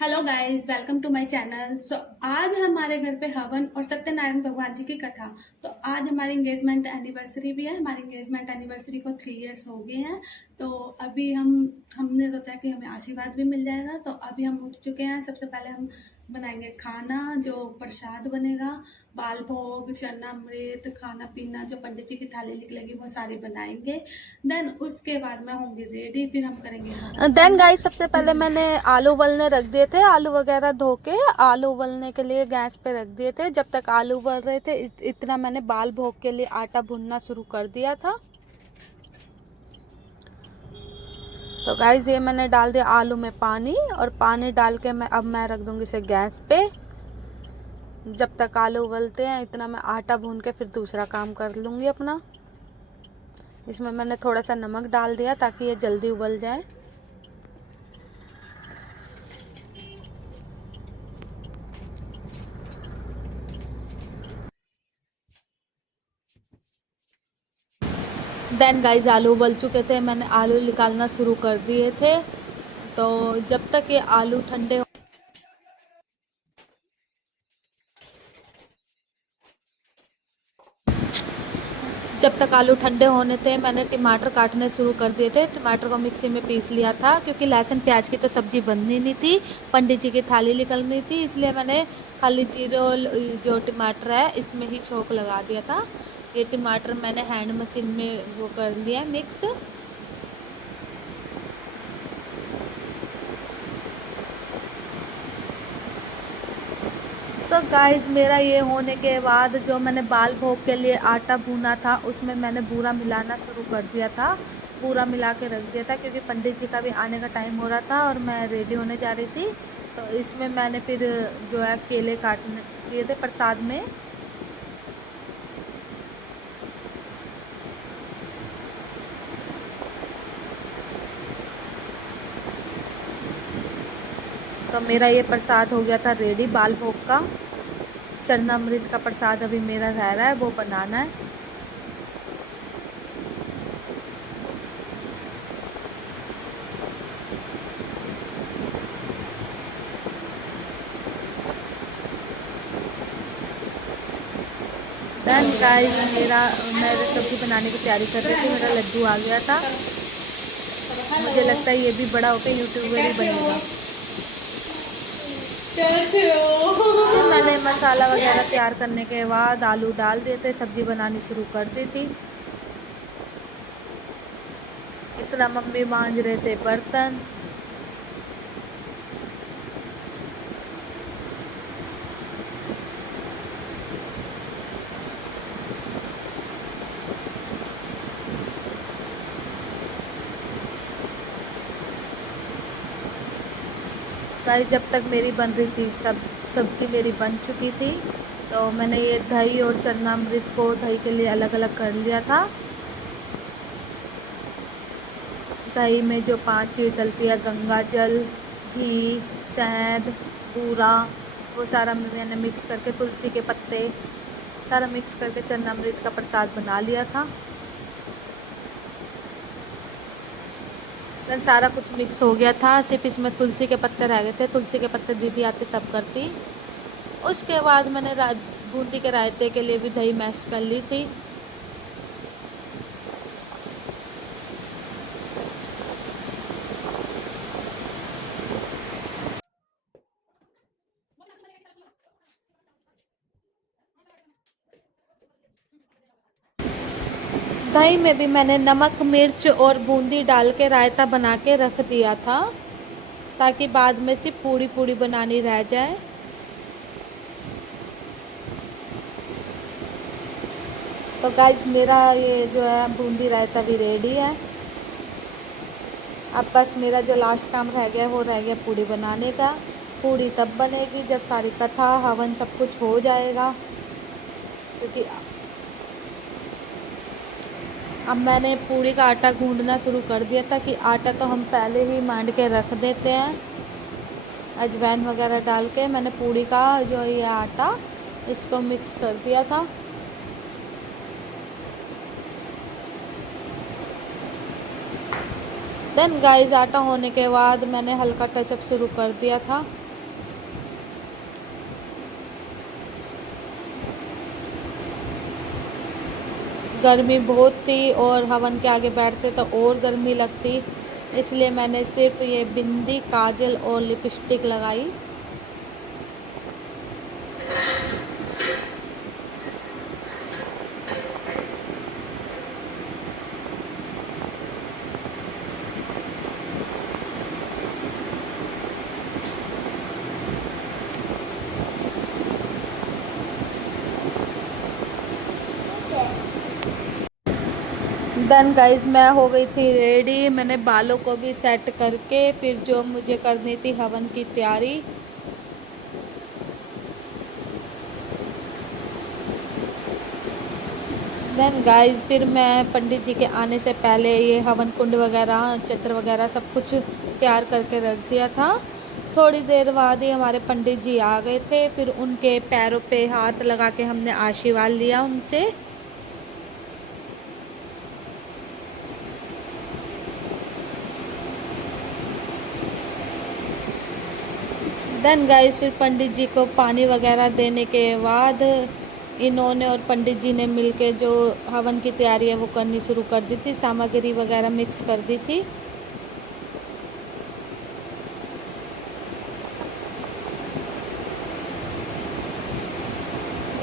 Hello guys, welcome to my channel. आज हमारे घर पे हवन और सत्यनारायण भगवान जी की कथा। तो आज हमारी एंगेजमेंट एनिवर्सरी भी है। हमारी एंगेजमेंट एनिवर्सरी को 3 इयर्स हो गए हैं। तो अभी हमने सोचा कि हमें आशीर्वाद भी मिल जाएगा। तो अभी हम उठ चुके हैं। सबसे पहले हम बनाएंगे खाना, जो प्रसाद बनेगा, बाल भोग, चरणामृत, खाना पीना, जो पंडित जी की थाली निकलेगी वो सारी बनाएंगे। देन उसके बाद मैं होंगी रेडी, फिर हम करेंगे हवन देन वगैरह। गाइस, सबसे पहले मैंने आलू उबलने रख दिए थे। आलू वगैरह धो के आलू उबलने के लिए गैस पे रख दिए थे। जब तक आलू उबल रहे थे इतना मैंने बाल भोग के लिए आटा भूनना शुरू कर दिया था। तो गाइस, ये मैंने डाल दिया आलू में पानी, और पानी डाल के मैं रख दूंगी इसे गैस पे। जब तक आलू उबलते हैं इतना मैं आटा भून के फिर दूसरा काम कर लूँगी अपना। इसमें मैंने थोड़ा सा नमक डाल दिया ताकि ये जल्दी उबल जाए। देन गाइस, आलू उबल चुके थे, मैंने आलू निकालना शुरू कर दिए थे। तो जब तक ये आलू ठंडे जब तक आलू ठंडे होने थे मैंने टमाटर काटने शुरू कर दिए थे। टमाटर को मिक्सी में पीस लिया था क्योंकि लहसुन प्याज की तो सब्ज़ी बननी नहीं थी, पंडित जी की थाली निकलनी थी, इसलिए मैंने खाली जीरे और जो टमाटर है इसमें ही छोंक लगा दिया था। ये टमाटर मैंने हैंड मशीन में वो कर दिया मिक्स। सो गाइस, मेरा ये होने के बाद जो मैंने बाल भोग के लिए आटा भूना था उसमें मैंने बूरा मिलाना शुरू कर दिया था। बूरा मिला के रख दिया था क्योंकि पंडित जी का भी आने का टाइम हो रहा था और मैं रेडी होने जा रही थी। तो इसमें मैंने फिर जो है केले काटने दिए थे प्रसाद में। तो मेरा ये प्रसाद हो गया था रेडी बाल भोग का। चरणामृत का प्रसाद अभी मेरा रह रहा है, वो बनाना है। देन गाइस, मैं सब्ज़ी बनाने की तैयारी कर रही थी। मेरा लड्डू आ गया था। मुझे लगता है ये भी बड़ा होकर यूट्यूबर ही कैसे हो? बनेगा। कैसे फिर हो? मैंने मसाला वगैरह तैयार करने के बाद आलू डाल दिए थे, सब्ज़ी बनानी शुरू कर दी थी। इतना मम्मी मांज रहे थे बर्तन। गाइस, जब तक मेरी बन रही थी सब्ज़ी मेरी बन चुकी थी। तो मैंने ये दही और चरणामृत को दही के लिए अलग अलग कर लिया था। दही में जो 5 चीज़ डलती है, गंगा जल, घी, शहद, बूरा, वो सारा मैंने मिक्स करके, तुलसी के पत्ते सारा मिक्स करके चरणामृत का प्रसाद बना लिया था। देन सारा कुछ मिक्स हो गया था, सिर्फ इसमें तुलसी के पत्ते रह गए थे। तुलसी के पत्ते दीदी आती तब करती। उसके बाद मैंने बूंदी के रायते के लिए भी दही मैश कर ली थी। दही में भी मैंने नमक, मिर्च और बूंदी डाल के रायता बना के रख दिया था ताकि बाद में सिर्फ पूड़ी पूड़ी बनानी रह जाए। तो गाइस, मेरा ये जो है बूंदी रायता भी रेडी है। अब बस मेरा जो लास्ट काम रह गया वो रह गया पूड़ी बनाने का। पूड़ी तब बनेगी जब सारी कथा हवन सब कुछ हो जाएगा, क्योंकि अब मैंने पूड़ी का आटा गूंदना शुरू कर दिया था। कि आटा तो हम पहले ही मांड के रख देते हैं, अजवाइन वगैरह डाल के। मैंने पूड़ी का जो ये आटा इसको मिक्स कर दिया था। देन गाइस, आटा होने के बाद मैंने हल्का टचअप शुरू कर दिया था। गर्मी बहुत थी और हवन के आगे बैठते तो और गर्मी लगती, इसलिए मैंने सिर्फ ये बिंदी, काजल और लिपस्टिक लगाई। देन गाइज मैं हो गई थी रेडी, मैंने बालों को भी सेट करके फिर जो मुझे करनी थी हवन की तैयारी। देन गाइज फिर मैं पंडित जी के आने से पहले ये हवन कुंड वगैरह, चित्र वगैरह सब कुछ तैयार करके रख दिया था। थोड़ी देर बाद ही हमारे पंडित जी आ गए थे, फिर उनके पैरों पे हाथ लगा के हमने आशीर्वाद लिया उनसे। देन गाइस फिर पंडित जी को पानी वगैरह देने के बाद इन्होंने और पंडित जी ने मिलके जो हवन की तैयारी है वो करनी शुरू कर दी थी, सामग्री वगैरह मिक्स कर दी थी।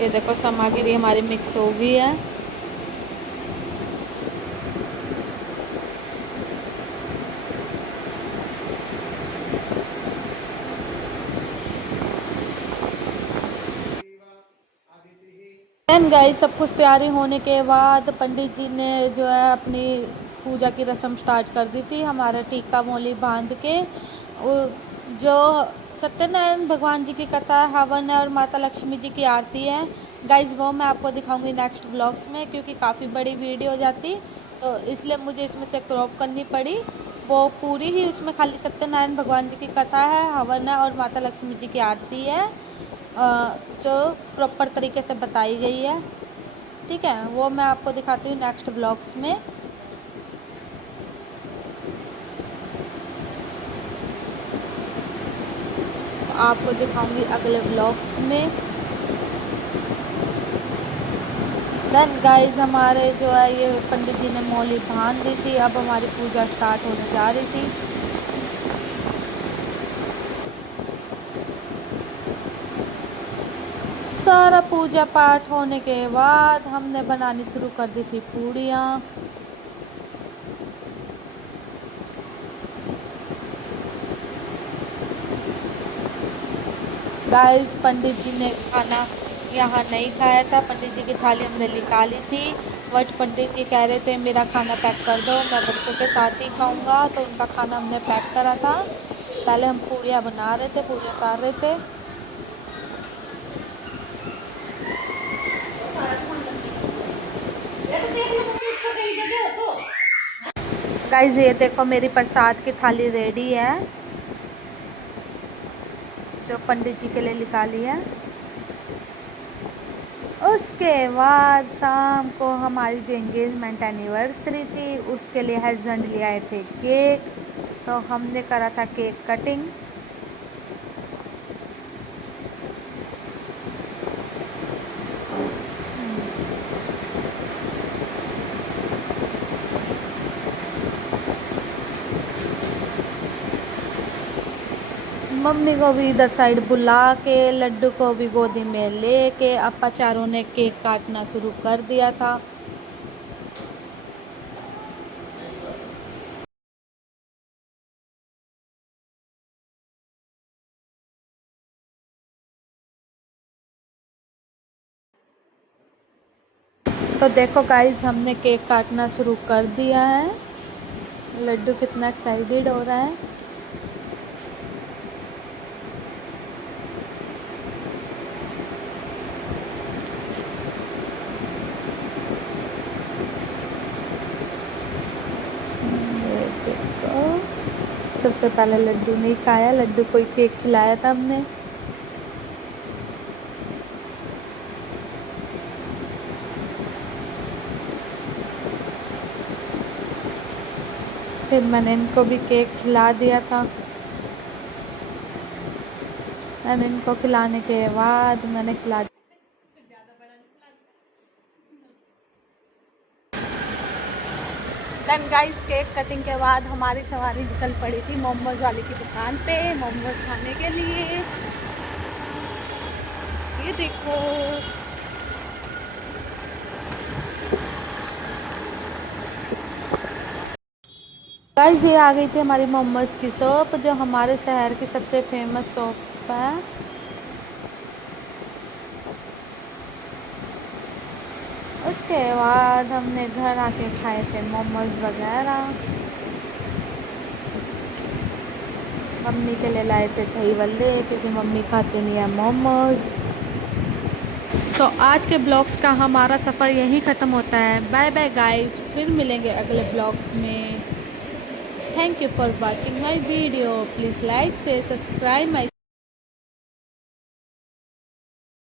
ये देखो सामग्री हमारी मिक्स हो गई है। देन गाइस सब कुछ तैयारी होने के बाद पंडित जी ने जो है अपनी पूजा की रस्म स्टार्ट कर दी थी, हमारा टीका मोली बांध के। वो जो सत्यनारायण भगवान जी की कथा हवन है और माता लक्ष्मी जी की आरती है गाइस, वो मैं आपको दिखाऊंगी नेक्स्ट व्लॉग्स में, क्योंकि काफ़ी बड़ी वीडियो हो जाती तो इसलिए मुझे इसमें से क्रॉप करनी पड़ी। वो पूरी ही उसमें खाली सत्यनारायण भगवान जी की कथा है, हवन है और माता लक्ष्मी जी की आरती है, जो प्रॉपर तरीके से बताई गई है। ठीक है, वो मैं आपको दिखाती हूँ नेक्स्ट ब्लॉग्स में। आपको दिखाऊंगी अगले ब्लॉग्स में। देन गाइस हमारे जो है ये पंडित जी ने मौली बांध दी थी, अब हमारी पूजा स्टार्ट होने जा रही थी। सारा पूजा पाठ होने के बाद हमने बनानी शुरू कर दी थी पूड़ियाँ। गाइस पंडित जी ने खाना यहाँ नहीं खाया था, पंडित जी की थाली हमने निकाली थी, बट पंडित जी कह रहे थे मेरा खाना पैक कर दो, मैं बच्चों के साथ ही खाऊंगा, तो उनका खाना हमने पैक करा था। पहले हम पूड़ियाँ बना रहे थे, पूड़ियाँ उतार रहे थे। गाइस ये देखो मेरी प्रसाद की थाली रेडी है, जो पंडित जी के लिए निकाली है। उसके बाद शाम को हमारी जो एंगेजमेंट एनिवर्सरी थी उसके लिए हस्बैंड ले आए थे केक, तो हमने करा था केक कटिंग। मम्मी को भी इधर साइड बुला के, लड्डू को भी गोदी में लेके अपा चारों ने केक काटना शुरू कर दिया था। तो देखो गाइस हमने केक काटना शुरू कर दिया है, लड्डू कितना एक्साइटेड हो रहा है। देखो सबसे पहले लड्डू नहीं खाया, लड्डू को ही केक खिलाया था हमने। फिर मैंने इनको भी केक खिला दिया था, मैंने इनको खिलाने के बाद मैंने खिला एंड गाइस केक कटिंग के बाद हमारी सवारी निकल पड़ी थी मोमोज वाले की दुकान पे मोमोज खाने के लिए। ये देखो गाइस, ये आ गई थी हमारी मोमोज की शॉप जो हमारे शहर की सबसे फेमस शॉप है। उसके बाद हमने घर आके खाए थे मोमोज वगैरह। मम्मी के लिए लाए थे दही वल्ले क्योंकि मम्मी खाती नहीं है मोमोज। तो आज के ब्लॉग्स का हमारा सफ़र यहीं ख़त्म होता है। बाय बाय गाइस, फिर मिलेंगे अगले ब्लॉग्स में। Thank you for watching my video. Please like से सब्सक्राइब माई